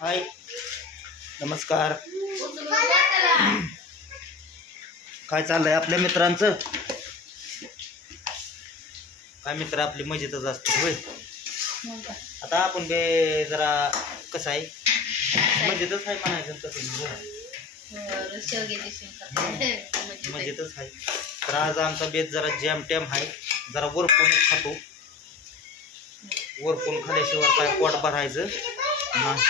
हाय नमस्कार. काय चाललंय आपल्या मित्रांचं? काय मित्र आपली मजेतच असते होय. आता आपण बे जरा कसं आहे मजेतच आहे म्हणायचं तसं मजेतच आहे. तर आज आमचा बेत जरा जॅम टॅम आहे, जरा वरपून खातो. वरपून खाल्याशिवाय काय पोट भरायचं नाही.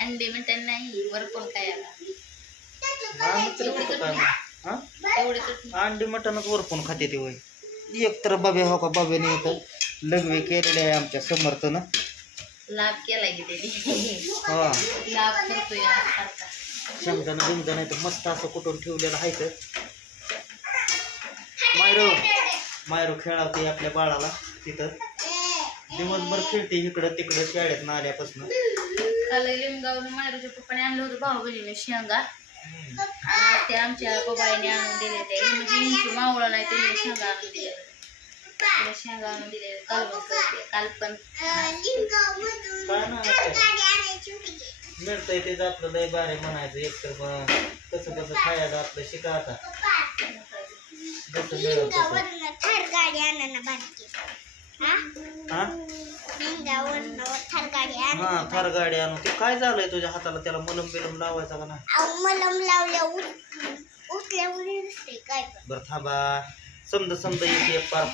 अंडे मटन नाही वरपून काय अंडी मटनच वरपून खाते ते होय. एक तर बाबे हो का बाबेने इथं लग्वे केलेले आहे आमच्या समर्थनं. लाभ केलाय की त्याने. हा लाभ करतोय शेंगदाणा बिंगदाणा इथं मस्त असं कुठून ठेवलेलं आहे. तर मायरो खेळावते आपल्या बाळाला तिथं. दिवसभर खेळते इकडं तिकडं शाळेत आल्यापासून. काल लिमगावून मायरूच्या पप्पाने आणलं होतं भाऊ बहिणीने शेंगा आणि ते आमच्या पप्पाने आणून दिले. ते म्हणजे मावळा नाही त्याने शेंगा आणून दिले. शेंगा आणून दिले कालवण करते. काल पण मिळतंय तेच आपलं लय बारे म्हणायचं. एक तर कसं कसं खायचं आपलं शिका आता. हा थार गाडी आणू. ते काय झालंय तुझ्या हाताला? त्याला मलम बिलम लावायचा का नाही? मलम लावल्या बरं थांबा. समजा येते पार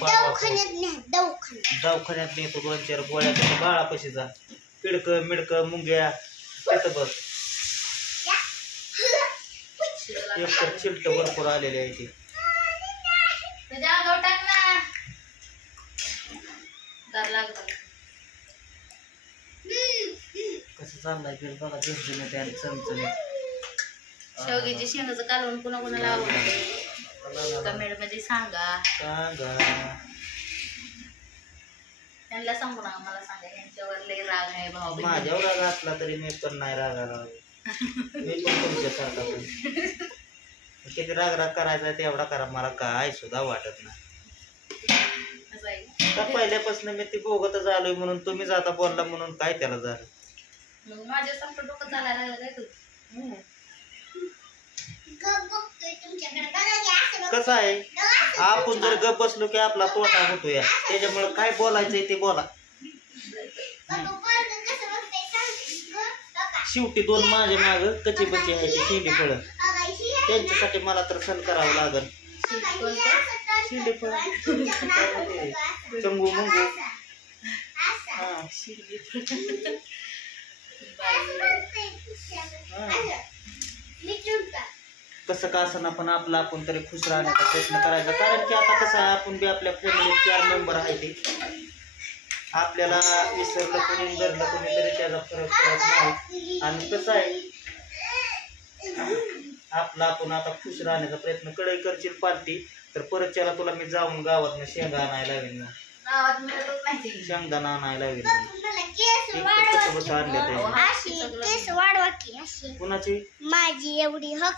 दवाखान्यात नेतो. 2-4 गोळ्या त्याच्या बाळापाशी जा. पिडकं मिडकं मुंग्या तिथं बस. एक तर चिलट भरपूर आलेले आहे ते. कसं चाललंय बिल बघा. झणझणीत आणि चमचमीत. शेवग्याची शेंगाचं कालवण कुणा कुणाला आवडतं कमेंट मध्ये सांगा. त्यांना सांगू नका, मला सांगा. यांच्यावर लय राग आहे भाऊ. माझ्यावर राग असला तरी मी पण नाही रागाला. मी पण तुमच्यासारखा पण किती राग करायचा तेवढा करा. मला काय सुद्धा वाटत नाही. पहिल्यापासून मी ती बोगतच आलोय म्हणून तुम्हीच आता बोलला म्हणून काय त्याला झालं. मग माझ्यासारखं डोकं चालायला लागलं काय तू? कसं आहे आपण जर गप बसलो की आपला तोटा होतो या. त्याच्यामुळे काय बोलायचंय ते बोला. शेवटी 2 माझे माग कच्ची बच्ची आहे ते शेंडी फळ. त्यांच्यासाठी मला तर सण करावं लागल. शेंडी फळ चंगू मंगू. कसं का असं पण आपला आपण तरी खुश राहण्याचा प्रयत्न करायचा. कारण की आता कसं आहे आपण बी आपल्या फॅमिलीत 4 मेंबर आहे ते. आपल्याला विसरलं कोणी धरलं कोणी तरी त्याचा फरक पडत नाही. आणि कसं आहे आपला आपण आता खुश राहण्याचा प्रयत्न. कडे करशील पार्टी तर परतच्याला तुला मी जाऊन गावात शेंगा आणायला लावेन. शेंगदाणा आणायला लावेन. कुणाची? माझी एवढी मला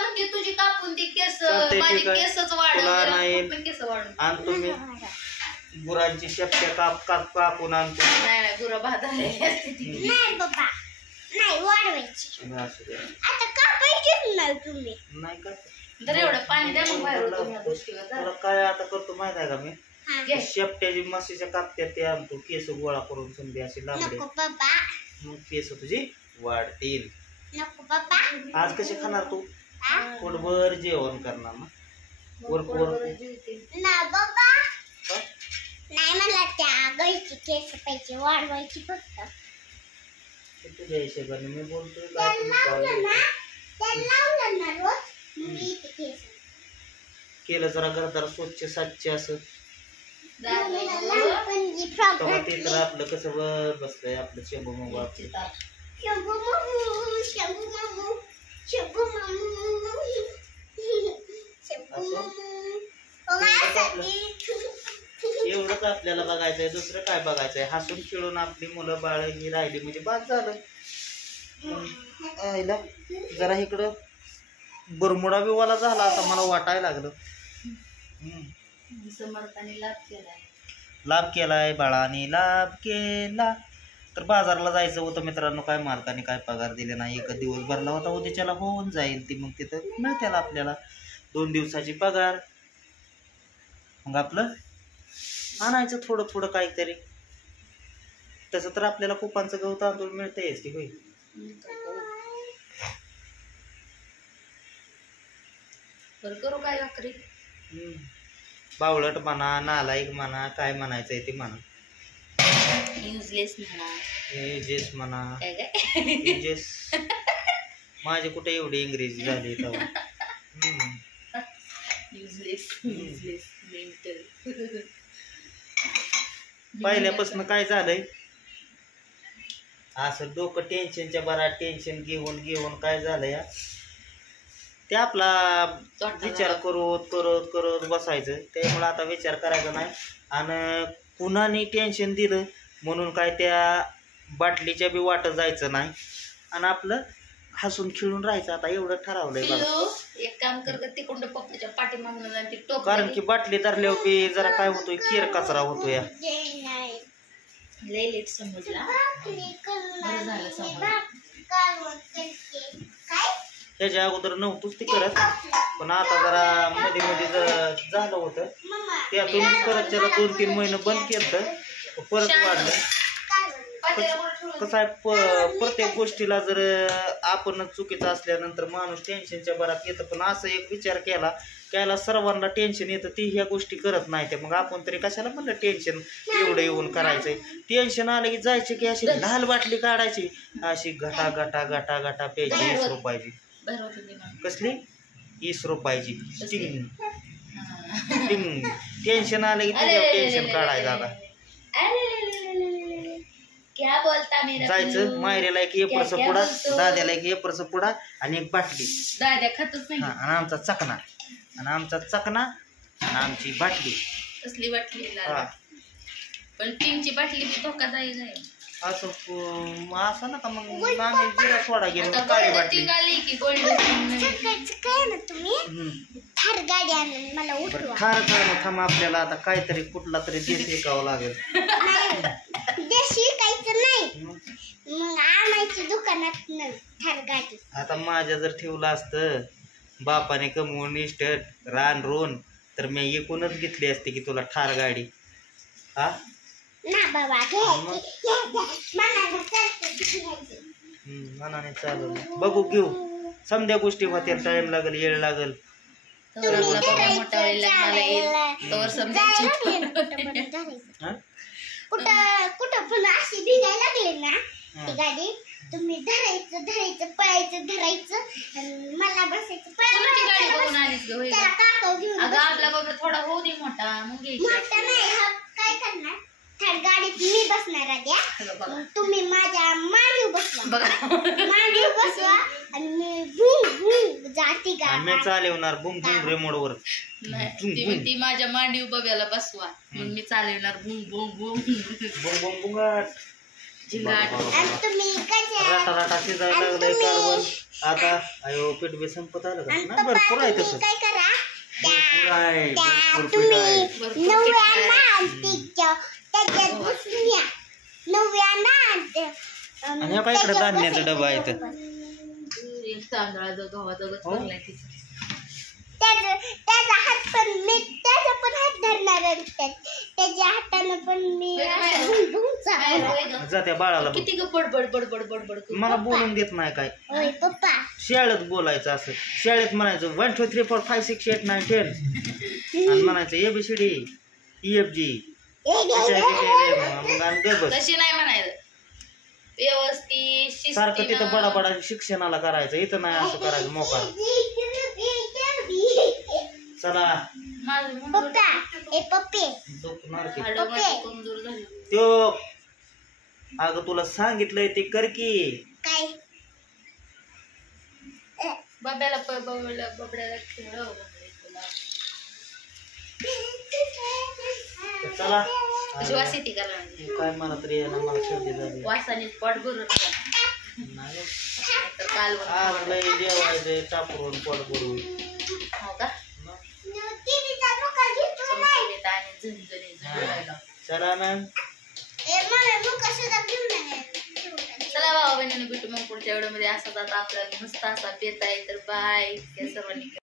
म्हणते तुझी कापून ती केस. माझी केसच तुला नाही वाढून आणि तुम्ही गुरांची शेपट्या कापून आणतो. नाही गुरं भाजायला नाही बाबा, नाही वाढवायची. आता कापायचीच नाही तुम्ही. नाही का तर एवढं पाणी द्या मग बाहेर तुला काय आता करतो माहित आहे का मी? शेपट्याची म्हशीच्या कापत्या ते आणतो. केस गोळा करून समजे अशी लांबडे. मग केस तुझी वाढतील. नको बाबा. आज कशी खाणार तू? पोटभर जेवण करणार ना? ना बाबा, नाही मला त्या गाईची केस पाहिजे वाढवायची फक्त. तुझ्या हिशोबाने मी बोलतोय. केलं जरा घरदार स्वच्छ साच्य असं ते तर आपलं कसं बसलंय आपलं शेंबू मग आपलं. एवढंच आपल्याला बघायचंय. दुसरं काय बघायचंय? हसून खेळून आपली मुलं बाळ ही राहिली म्हणजे बाद झालं. जरा इकडं बरमुडा बिवाला झाला आता मला वाटायला लागलं. समर्थाने लाभ केलाय. लाभ केलाय बाळाने लाभ केला. तर बाजारला जायचं होतं मित्रांनो, काय मालकाने काय पगार दिले नाही, एक दिवस भरला होता, उद्याच्याला होऊन जाईल ती, मग तिथं मिळतील आपल्याला 2 दिवसाची पगार. मग आपलं आणायचं थोडं थोडं काहीतरी. तसं तर आपल्याला कुपांचं गहू तांदूळ मिळतंयच की होईल. बरं करू काय भाकरी. बावळट म्हणा, नालायक म्हणा, काय म्हणायचंय ते म्हणा. युजलेस म्हणा, युजेस म्हणा, काय काय युजेस. माझे कुठे एवढी इंग्रजी झाली तेव्हा. Useless mental. पहिल्यापासून काय झालंय, असं डोकं टेन्शनच्या बरा टेन्शन घेऊन घेऊन काय झालंय, ते आपला विचार करत करत करत बसायचं. त्यामुळे आता विचार करायचा नाही. आणि कुणाने टेन्शन दिलं म्हणून काय त्या बाटलीच्या बी वाटत जायचं नाही, आणि आपलं हसून खेळून राहायचं. आता एवढं ठरवलंय बघा. एक काम कर, तिकडून पप्पाच्या पाठीमागून ती टोप, कारण की बाटली धरल्यावर बी जरा काय होतोय, केर कचरा होतोय. लय लेट समजला, बरं झालं समजलं. ह्याच्या अगोदर नव्हतंच ते करत, पण आता जरा मध्ये मध्ये झालं होतं. त्यातून परत त्याला 2-3 महिने बंद केलं, परत वाढलं. कसं आहे, प्रत्येक गोष्टीला जर आपण चुकीचं असल्यानंतर माणूस टेन्शनच्या भरात येतं. पण असं एक विचार केला सर्वांना टेन्शन येतं, ती ह्या गोष्टी करत नाही त्या. मग आपण तरी कशाला म्हणलं टेन्शन एवढं येऊन करायचंय. टेन्शन आलं की जायचं की अशी लाल बाटली काढायची, अशी घटा घटा घटा घटा प्यायची. 20 रुपयाची. कसली? 20 रुपयाची स्टिंग. स्टिंग. टेन्शन आलं की त्याच्यावर टेन्शन काढायचं. आता क्या बोलता मेरा जायचं मायरेला एक एपरचं पुडा, दाद्याला एक एपरचं पुडा आणि एक बाटली. दाद्या खातच नाही. आणि आमचा चकना, आणि आमची बाटली. कसली बाटली? पण टीमची बाटली धोकादायक आहे. असं नका मग आम्ही जिरा सोडा गेलो काळी बाटली. थार थांब, आपल्याला आता काहीतरी कुठला तरी देश विकावं लागेल. आता माझ्या जर ठेवलं असतं बापाने कमवून इस्टेट रान रोन, तर मी एकूणच घेतली असते की तुला ठार गाडी. हा मनाने चालू बघू, घेऊ. समध्या गोष्टी होतील, टाइम लागेल, येळ लागेल. कुठं पण अशी भिगायला लागली ना ती गाडी, तुम्ही धरायचं पळायचं आणि मला बसायचं. त्याला काका घेऊन आपला बाबा थोडा होऊ दे मोठा, मग मोठा नाही. हा काय करणार, थर्ड गाडीत मी बसणार आद्या, तुम्ही माझ्या मांडीव बसवा आणि मी भूम भूम जाती गाडी. मी चालवणार बुम बुम रिमोटवर. ती माझ्या मांडीव बब्याला बसवा, मग मी चालवणार boom boom boom Bum Bum बुंगाट. आणि तुम्ही राटा राटा शिजायला लागलंय कारवर. आता अयो पीठ बी संपत आलं का? भरपूर आहे तसं. काय करा, भरपूर आहे, भरपूर पीठ तुम्ही आहे. त्याच्यात घुसून या. आणि काय इकडे धान्याचा डबा आहे तर तांदळाचा गव्हाचा भरलाय तिचा. त्याचा हात पण मी, त्याचा पण हात धरणार, त्याच्या हातानं पण मी जात्या बाळाला बघ. किती बडबड बडबड बडबड मला बोलून देत नाही काय. होय पप्पा, शाळेत बोलायचं असं. शाळेत म्हणायचं 1 2 3 4 5 6 7 9 10 आणि म्हणायचं ABCD EFG. तशी नाही म्हणायचं, व्यवस्थित सारखं तिथं बडा बडा शिक्षणाला करायचं, इथं नाही असं करायचं मोकार. चला पप्पा, ए पप्पे, कमजोर झाली. त्यो अगं तुला सांगितलंय ते कर की. काय बब्याला बबड्याला खेळव. चला वासिटी करा काय मला तरी यायला मला सर्दी झाली. वासाने पोट भरून नाही काल आज लय जेवायचं टापून पोट भरून. हो का? टीव्हीचा धोका घेतो नाही. आणि झणझणी चला ना मला मुका सुद्धा घेऊन आले. चला भावा बहिणीने भेटू मग पुढच्या व्हिडिओ मध्ये. असाच आता आपल्याला मस्त असा पेता आहे तर बाय त्या सर्वांनी.